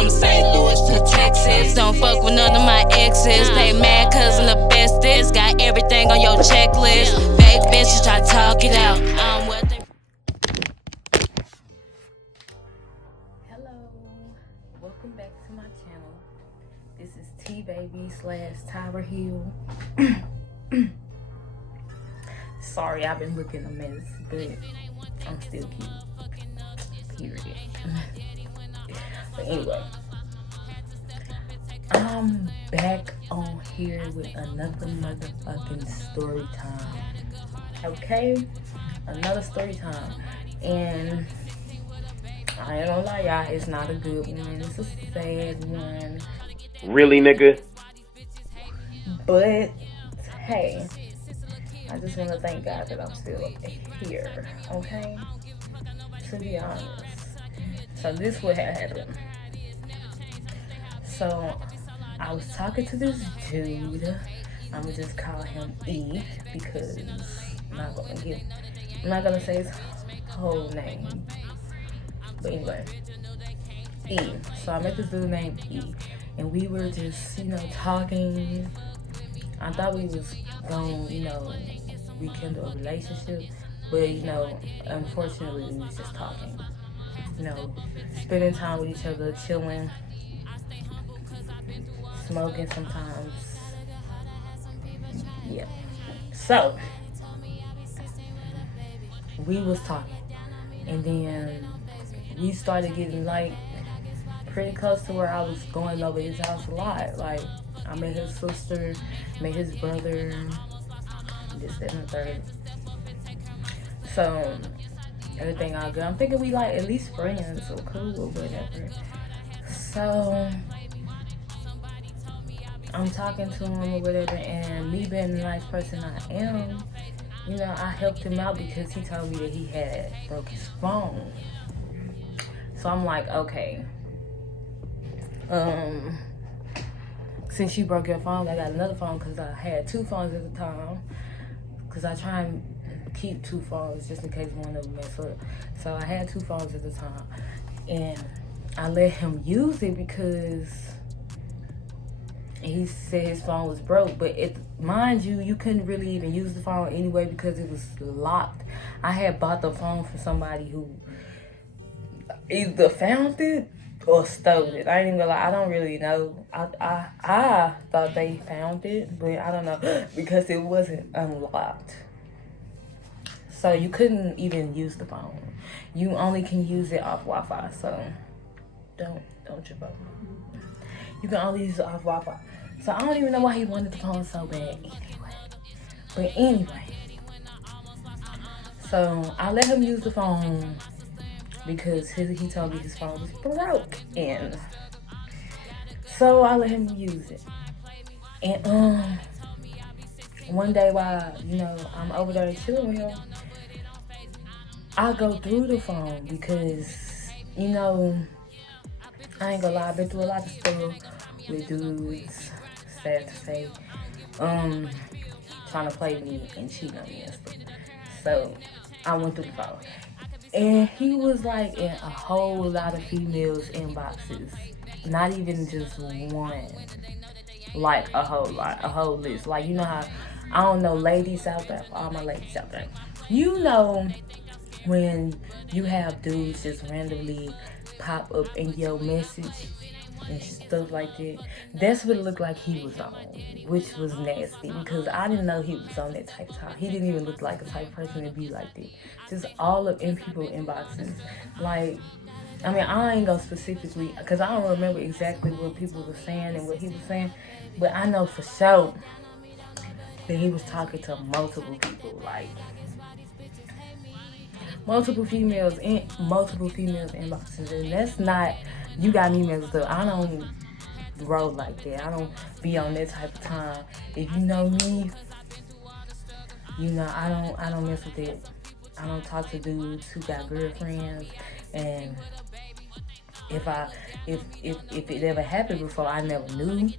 from St. Louis to Texas. Don't fuck with none of my exes. They mad cause I'm the bestest. Got everything on your checklist. Fake bitches try to talk it out. Hello, welcome back to my channel. This is T-Baby / Tyra Hill. Sorry, I've been looking a mess, but I'm still cute. Period. But anyway, I'm back on here with another motherfucking story time. Okay? Another story time. And I ain't gonna lie, y'all, it's not a good one. It's a sad one. Really, nigga? But, hey, I just want to thank God that I'm still here, okay? To be honest. So this would have happened. So I was talking to this dude. I'm gonna just call him E because I'm not gonna say his whole name. But anyway, E. So I met this dude named E, and we were just, talking. I thought we was gonna, rekindle a relationship, but unfortunately we was just talking. Spending time with each other, chilling, smoking sometimes. Yeah. So we was talking, and then we started getting pretty close to where I was going over his house a lot. Like, I met his sister, met his brother, this, that, and the third. So everything all good. I'm thinking we at least friends or cool or whatever. So I'm talking to him or whatever, and me being the nice person I am, I helped him out because he told me that he had broke his phone. So I'm like, okay, since you broke your phone, I got another phone because I had two phones at the time. Because I try and keep two phones just in case one of them mess up. So I had two phones at the time, and I let him use it because he said his phone was broke. But mind you, you couldn't really even use the phone anyway because it was locked. I had bought the phone for somebody who either found it or stole it. I ain't even gonna lie, I don't really know. I thought they found it, but I don't know because it wasn't unlocked. So you couldn't even use the phone. You only can use it off Wi-Fi. So don't trip up. You can only use it off Wi-Fi. So I don't even know why he wanted the phone so bad anyway. So I let him use the phone because he told me his phone was broke, and so I let him use it. And one day while I'm over there chilling with him, I go through the phone because I ain't gonna lie, I've been through a lot of stuff with dudes, sad to say, trying to play me and cheat on me and stuff. So I went through the phone. And he was in a whole lot of females' inboxes. Not even just one. A whole lot, a whole list. How, I don't know, ladies out there, all my ladies out there. When you have dudes just randomly pop up in your message and stuff like that. That's what it looked like he was on, which was nasty because I didn't know he was on that type of time. He didn't even look like a type of person to be like that. Just all up in people's inboxes. I ain't gonna specifically, because I don't remember exactly what people were saying and what he was saying, but I know for sure that he was talking to multiple people, multiple females inboxes, and that's not, you got me messed up. I don't roll like that. I don't be on that type of time. If you know me, I don't mess with it. I don't talk to dudes who got girlfriends, and if it ever happened before, I never knew.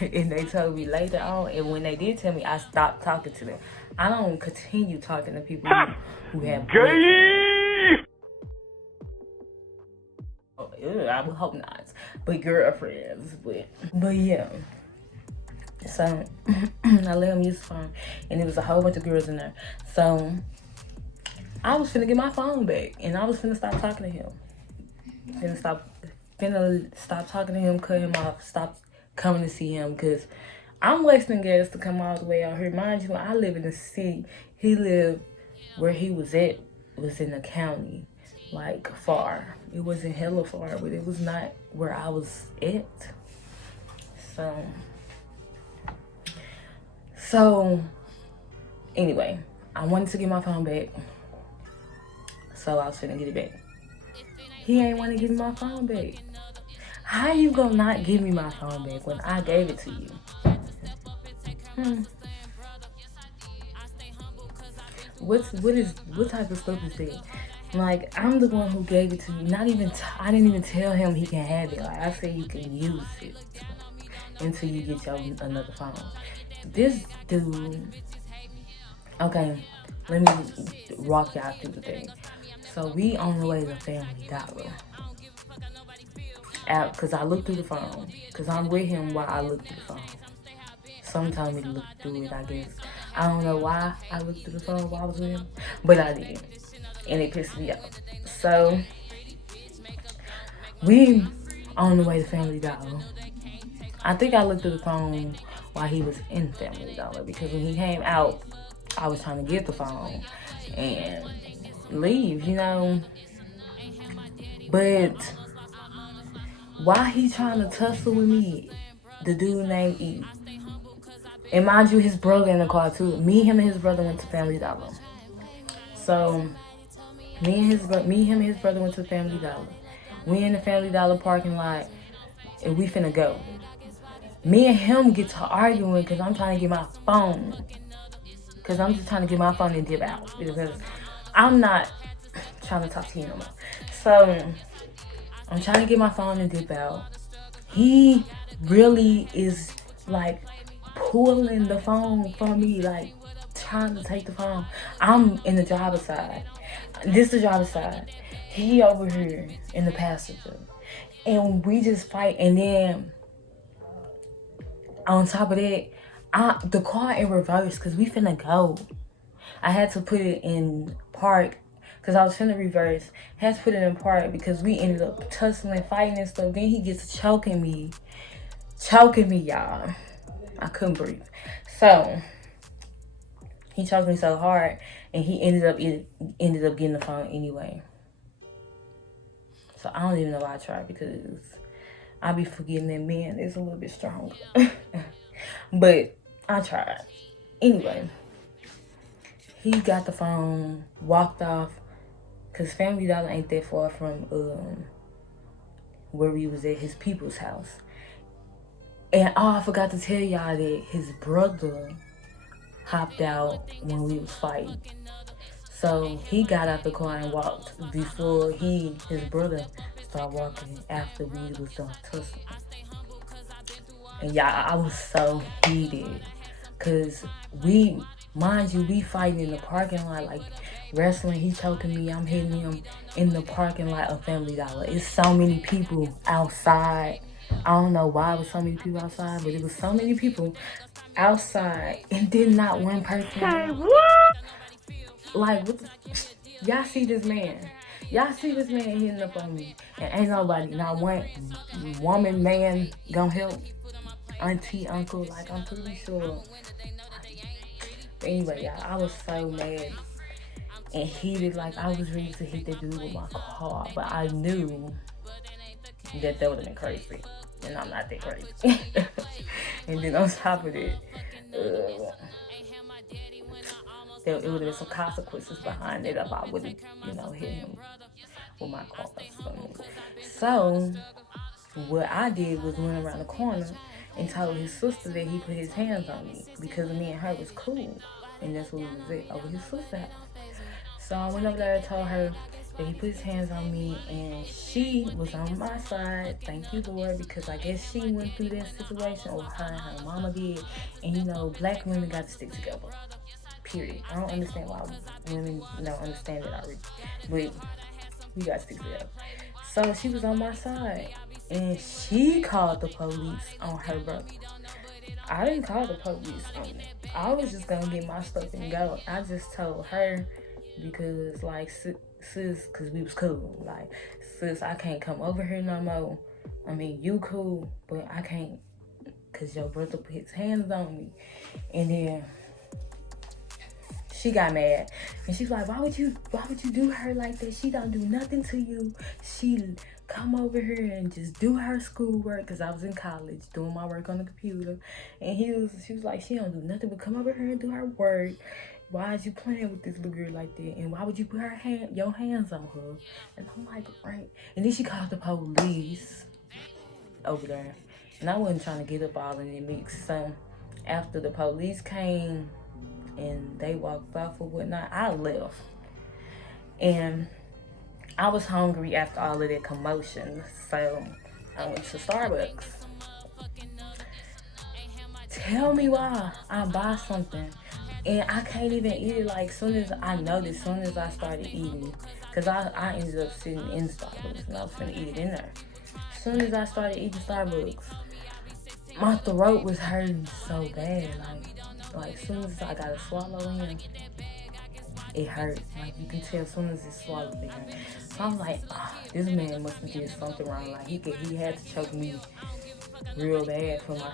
And they told me later on, and when they did tell me, I stopped talking to them. I don't continue talking to people who have boyfriends. I would hope not. but girlfriends. But yeah. So I let him use the phone, and there was a whole bunch of girls in there. So I was finna get my phone back, and I was finna stop talking to him. Finna stop talking to him, cut him off, stop coming to see him, because I'm wasting gas to come all the way out here. Mind you, I live in the city. He lived where he was at was in the county, like far. It wasn't hella far, but it was not where I was at. So anyway, I wanted to get my phone back, so I was finna get it back. He ain't want to give me my phone back. How you gonna not give me my phone back when I gave it to you? What type of stuff is that? Like, I'm the one who gave it to you. I didn't even tell him he can have it. Like, I said you can use it until you get your another phone. This dude, okay, let me walk y'all through the thing. So we on the way to Family Dollar. Because I looked through the phone. Because I'm with him while I look through the phone. Someone told me to look through it, I guess. I don't know why I looked through the phone while I was with him, but I did. And it pissed me off. So we on the way to Family Dollar. I think I looked through the phone while he was in Family Dollar, because when he came out, I was trying to get the phone and leave, you know. But why he trying to tussle with me? The dude named E. And mind you, his brother in the car too. Him, and his brother went to Family Dollar. So him, and his brother went to Family Dollar. We in the Family Dollar parking lot, and we finna go. Me and him get to arguing because I'm trying to get my phone. Because I'm just trying to get my phone and dip out. Because I'm not trying to talk to you no more. So I'm trying to get my phone and dip out. He really is like pulling the phone from me, like trying to take the phone. I'm in the driver's side. This is the driver's side. He over here in the passenger. And we just fight. And then on top of that, the car in reverse, because we finna go. I had to put it in park because I was finna reverse. Had to put it in park because we ended up tussling, fighting and stuff. Then he gets choking me, y'all. I couldn't breathe. So he choked me so hard, and he ended up getting the phone anyway. So I don't even know why I tried, because I be forgetting that men is a little bit stronger. But I tried. Anyway, he got the phone, walked off, because Family Dollar ain't that far from where we was at, his people's house. And I forgot to tell y'all that his brother hopped out when we was fighting. So he got out the car and walked before his brother started walking after we was done tussling. And y'all, I was so heated. Because mind you, we fighting in the parking lot, like wrestling. He choking me, I'm hitting him in the parking lot of Family Dollar. It's so many people outside. I don't know why it was so many people outside, but it was so many people outside, and then not one person. Hey, what? Like, y'all see this man? Y'all see this man hitting up on me, and ain't nobody, not one woman, man, gonna help. Auntie, uncle, like, I'm pretty sure. But anyway, y'all, I was so mad and heated. Like, I was ready to hit that dude with my car, but I knew that would have been crazy, and I'm not that crazy. And then on top of it, it would have been some consequences behind it if I would have, hit him with my car. So what I did was went around the corner and told his sister that he put his hands on me, because me and her was cool, and that's what we was at, over his sister's house. So I went over there and told her that he put his hands on me, and she was on my side. Thank you, Lord, because I guess she went through that situation, or her and her mama did. And black women got to stick together. Period. I don't understand why women don't understand it already, but we got to stick together. So she was on my side. And she called the police on her brother. I didn't call the police on me. I was just gonna get my stuff and go. I just told her because, like, sis, because we was cool. Like, sis, I can't come over here no more. I mean, you cool, but I can't because your brother put his hands on me. And then she got mad. And she's like, why would you do her like that? She don't do nothing to you. She come over here and just do her schoolwork, because I was in college doing my work on the computer. And she was like, she don't do nothing but come over here and do her work. Why is you playing with this little girl like that? And why would you put your hands on her? And I'm like, right. And then she called the police over there. And I wasn't trying to get up all in the mix. So after the police came and they walked off or whatnot, I left. And I was hungry after all of that commotion. So I went to Starbucks. Tell me why I buy something and I can't even eat it. Like, soon as I started eating, because I ended up sitting in Starbucks and I was gonna eat it in there. As soon as I started eating Starbucks, my throat was hurting so bad. Like as soon as I got to swallow in, it hurt. Like, you can tell as soon as it swallowed in. So I'm like, this man must have did something wrong. Like, he had to choke me real bad for my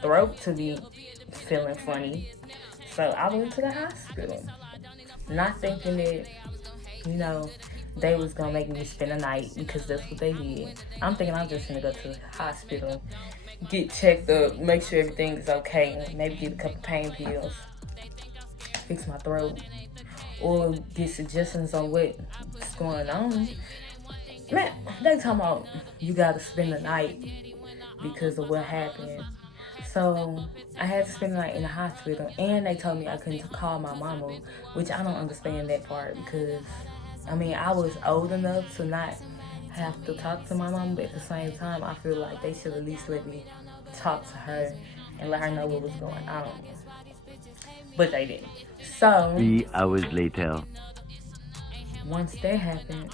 throat to be feeling funny. So I went to the hospital, not thinking that, they was gonna make me spend a night, because that's what they did. I'm thinking I'm just gonna go to the hospital, get checked up, make sure everything is okay, maybe get a couple pain pills, fix my throat, or get suggestions on what's going on. Man, they talking about you gotta spend the night because of what happened. So I had to spend the night in the hospital, and they told me I couldn't call my mama, which I don't understand that part, because I was old enough to not have to talk to my mom, but at the same time, I feel like they should at least let me talk to her and let her know what was going on. But they didn't. So 3 hours later. Once that happened,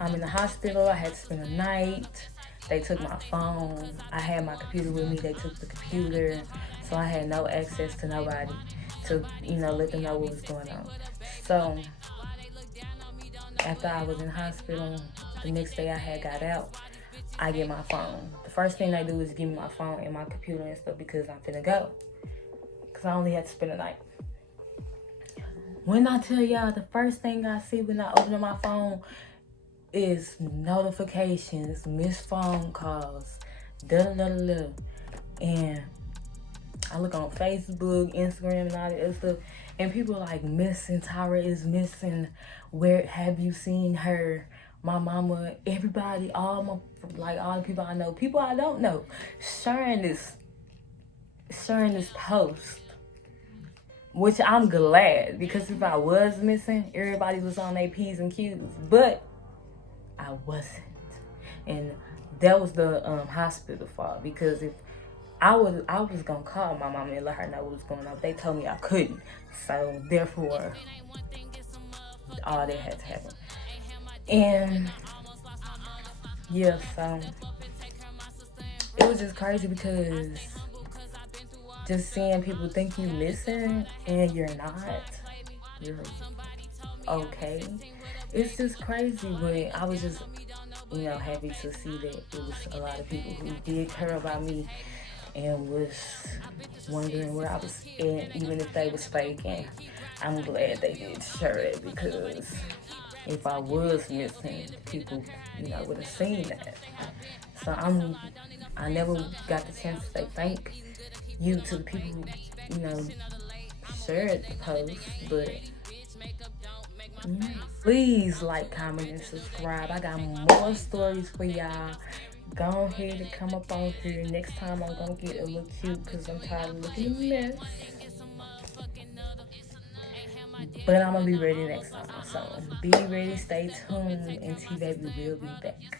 I'm in the hospital. I had to spend the night. They took my phone. I had my computer with me. They took the computer. So I had no access to nobody to, let them know what was going on. So after I was in the hospital, the next day I had got out, I get my phone. The first thing they do is give me my phone and my computer and stuff, because I'm finna go. Because I only had to spend the night. When I tell y'all, the first thing I see when I open up my phone is notifications, missed phone calls, da-da-da-da-da. And I look on Facebook, Instagram, and all that other stuff, and people are like, missing, Tyra is missing. Where have you seen her? My mama, everybody, all the people I know, people I don't know, sharing this post. Which I'm glad, because if I was missing, everybody was on their P's and Q's. But I wasn't. And that was the hospital fault, because if I was gonna call my mama and let her know what was going on. They told me I couldn't. So therefore, all that had to happen. And yeah, so it was just crazy, because just seeing people think you missing and you're not, you're okay. It's just crazy, but I was just, happy to see that it was a lot of people who did care about me and was wondering where I was at, even if they was faking. I'm glad they did share it, because if I was missing, people, would have seen that. So I never got the chance to say thank you to the people who, shared the post, but please like, comment, and subscribe. I got more stories for y'all. Go ahead and come up on here. Next time I'm gonna get a little cute, because I'm tired of looking a mess. But I'm gonna be ready next time. So be ready, stay tuned, and T-Baby will be back.